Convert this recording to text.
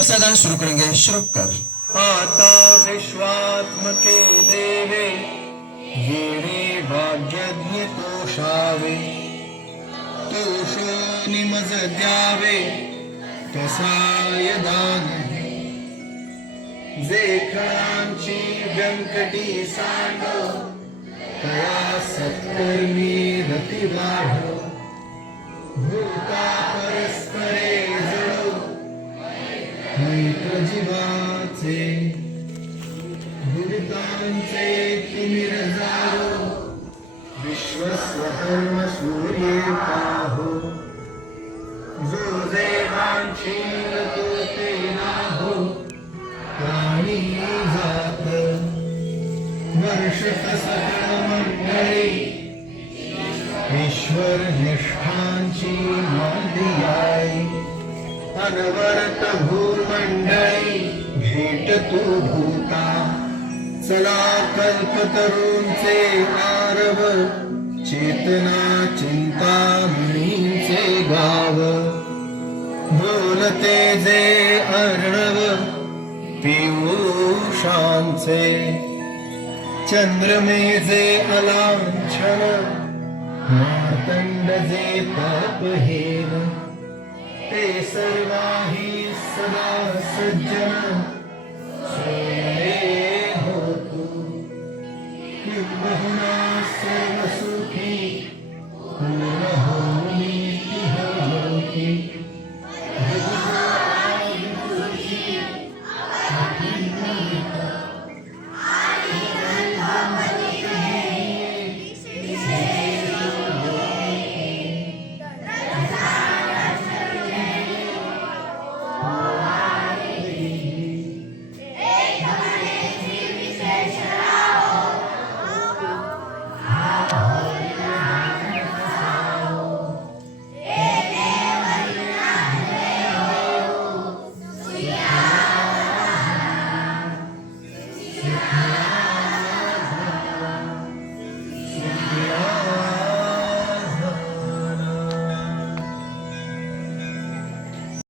प्रसादान शुरू करेंगे। शुरू कर। आता विश्वात्मके देवे येणे भाग्यज्ञ तोषावे तोषो निमज द्यावे तसाय दान। जे खळांची व्यंकटी सांड, तया सत्कर्मी रती भूता परस्परे जीवाचे दुरितांचे तिमिर जारो विश्वस्वधर्म सूर्ये पाहो जो देवांशील तो ते नाहो। प्राणी जात। वर्षत सकळ मंडळी ईश्वर निष्ठांची मांदियाई। अनवरत भूमंडळी भेट तू भूता। चला कल्पतरूंचे आरव चेतना चिंता म्हणींचे गाव बोलते जे अर्णव चंद्रमे जे अलांछन मार्तंड जे ते सर्वाही सदा सज्जन होतु बहुना सर्वसुखी पूर्णहोमी